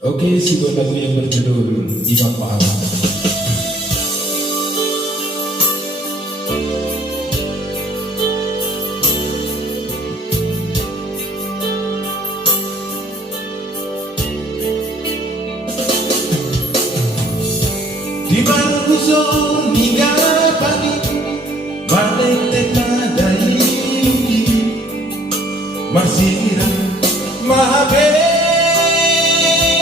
Oke, sebuah lagu yang berjudul Imam Pahala. Di Barguson hingga pagi, balik dari luki, marsiran mahabe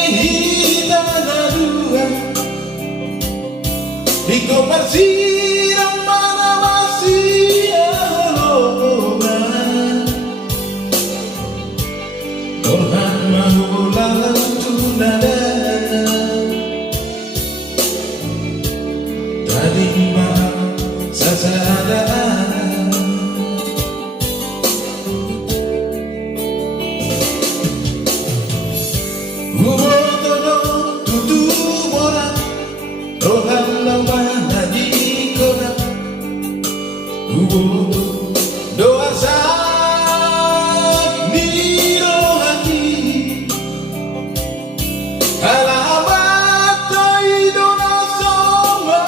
hitana dua, di marsiran mana masih alongan, Tuhan mahulah tunada. Terima sasada Ubotono tutu mora Rohan lawan haji kona Uboto doa sak di rohati Alamat toy dona sama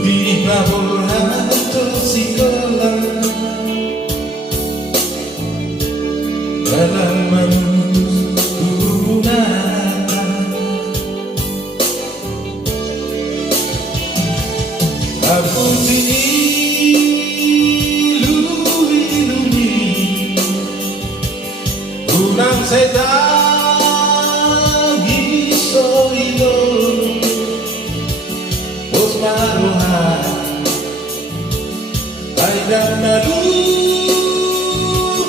di babor hantu sikola dalam memutus hubungan aku sini lumi ulang setan iso ilo bos maruhan dan lalu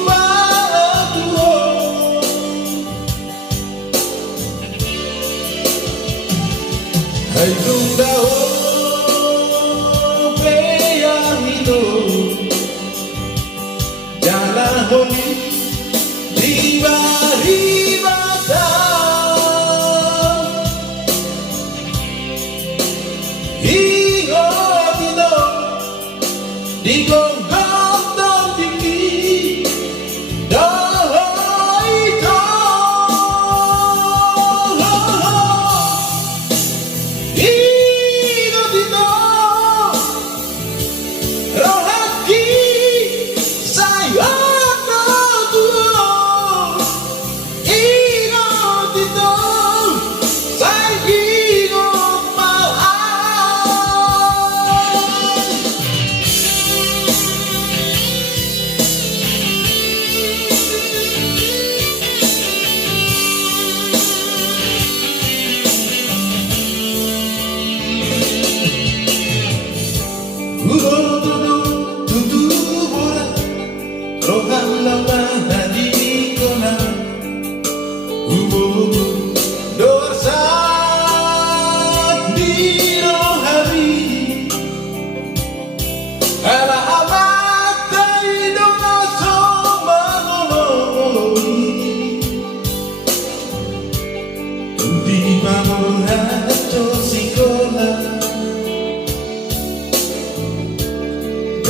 batu hai tunda peyang itu jalan honi di batang ingat itu di gonggong dan tinggi dah itu ingat itu rohaki saya tahu ingat itu saya ingat maaf. Tutu bola rohan lawan haji kona uboto dosa di rohari ala amat dari dona soma ngoloi di babor hantu sikola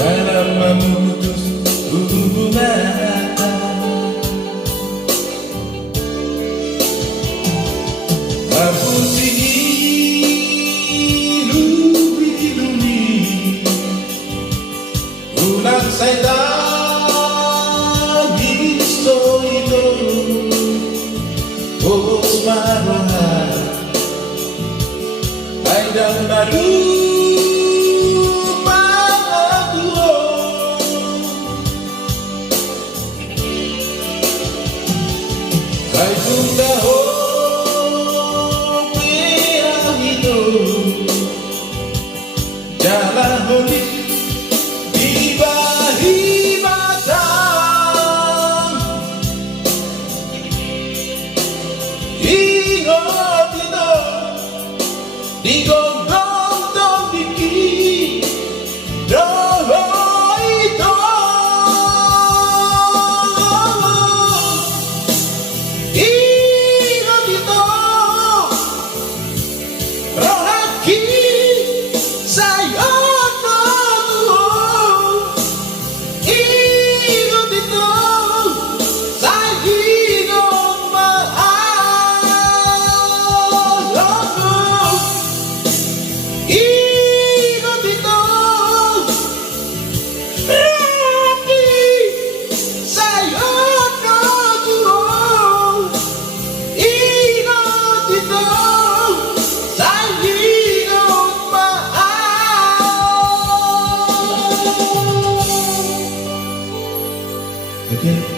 dalam memutus hubungan aku sini lumi ulang setan iso itu bos maruhan hai dan baru hai tunda peyang itu jalan honi di batang ingat itu di gonggong Again.